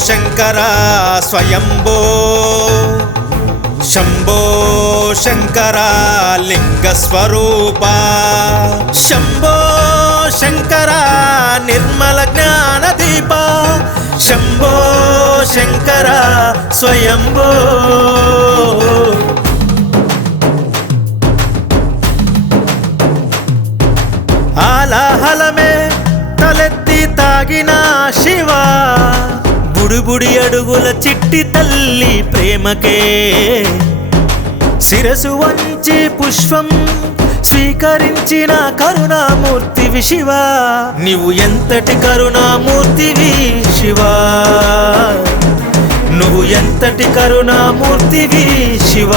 శంకర స్వయంభో శంభో శంకర లింగ స్వరూప శంభో శంకర నిర్మల జ్ఞాన దీప శంభో శంకర స్వయంభో ఆలాహలమే తలెత్తి తాగిన శివ బుడిబుడి అడుగుల చిట్టి తల్లి ప్రేమకే శిరసు వంచి పుష్పం స్వీకరించిన కరుణామూర్తివి శివ నీవు ఎంతటి కరుణామూర్తివి శివ నువ్వు ఎంతటి కరుణామూర్తివి శివ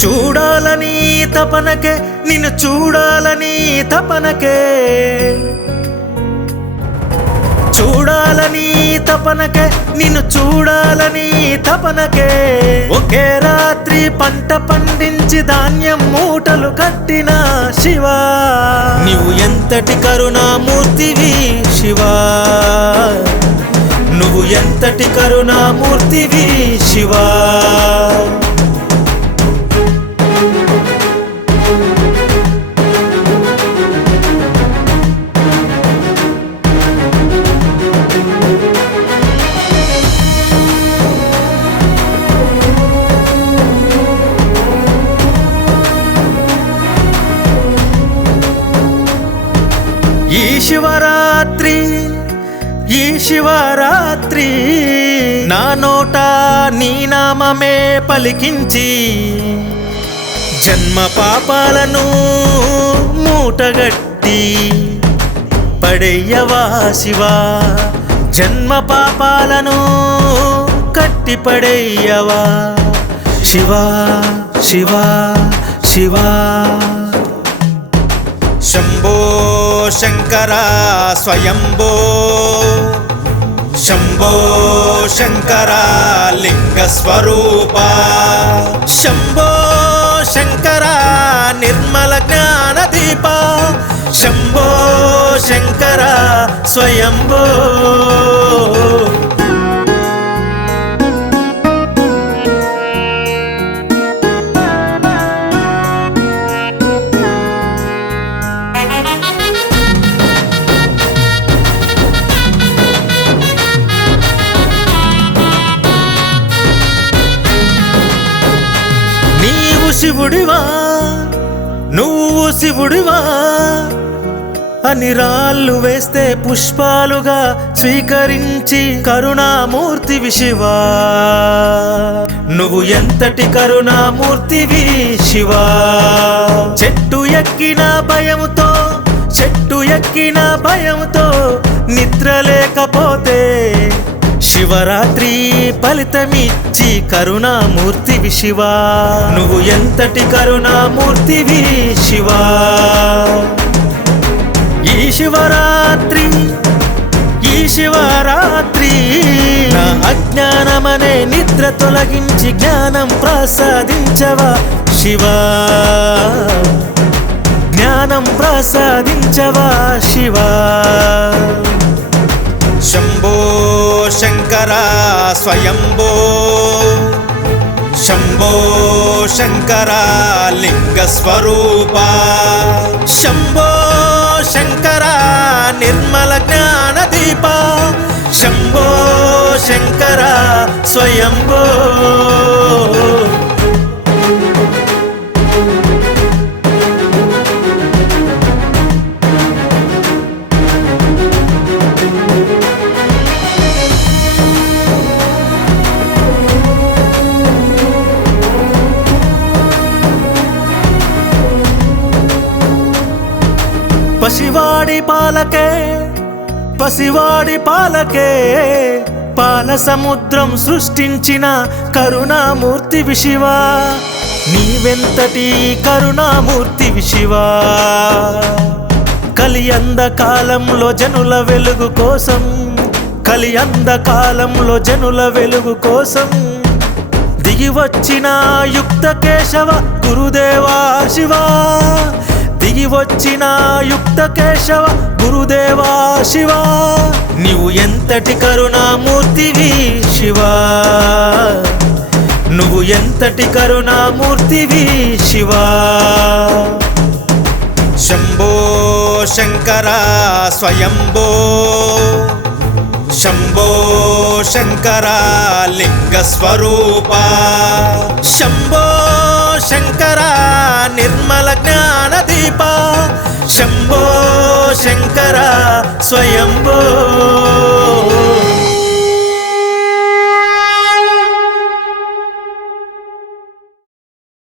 చూడాలని తపనకే నిన్ను చూడాలని తపనకే చూడాలని తపనకే నిన్ను చూడాలని తపనకే ఒకే రాత్రి పంట పండించి ధాన్యం మూటలు కట్టిన శివ నీవు ఎంతటి కరుణామూర్తివి శివ నువ్వు ఎంతటి కరుణామూర్తివి శివ ఈ శివరాత్రి నా నోట నీ నామమే పలికించి జన్మ పాపాలను మూటగట్టి పడేయవా శివ జన్మ పాపాలను కట్టి పడేయవా శివ శివ శివ శంభో శంకర స్వయంభో శంభో శంకర లింగ స్వరూప శంభో శంకర నిర్మల జ్ఞాన దీప శంభో శంకర స్వయంభో శివుడివా నువ్వు శివుడివా అని రాళ్ళు వేస్తే పుష్పాలుగా స్వీకరించి కరుణామూర్తివి శివ నువ్వు ఎంతటి కరుణామూర్తివి శివ చెట్టు ఎక్కిన భయముతో నిద్ర లేకపోతే శివరాత్రి ఫలితమిచ్చి కరుణామూర్తివి శివ నువ్వు ఎంతటి కరుణామూర్తివి శివ ఈ శివరాత్రి నా అజ్ఞానమనే నిద్ర తొలగించి జ్ఞానం ప్రసాదించవా శివ జ్ఞానం ప్రసాదించవా శివ శంభో శంకర స్వయంభో శంభో శంకర లింగ స్వరూప శంభో శంకర నిర్మల జ్ఞాన దీప శంభో శంకర స్వయంభో పసివాడి పాలకే పాల సముద్రం సృష్టించిన కరుణామూర్తివి శివ నీవెంతటి కరుణామూర్తివి శివా, కలియంద కాలంలో జనుల వెలుగు కోసం, కలియంద కాలంలో జనుల వెలుగు కోసం దిగి వచ్చిన యుక్త కేశవ గురుదేవా శివా, దిగి వచ్చిన యుక్త కేశవ గురుదేవా శివా, నీవు ఎంతటి కరుణామూర్తివి శివా, నువ్వు ఎంతటి కరుణామూర్తివి శివా. శంభో శంకర స్వయంభో, శంభో శంకర లింగ స్వరూప, శంభో శంకర నిర్మల జ్ఞాన దీప, శంభో శంకర స్వయంభో.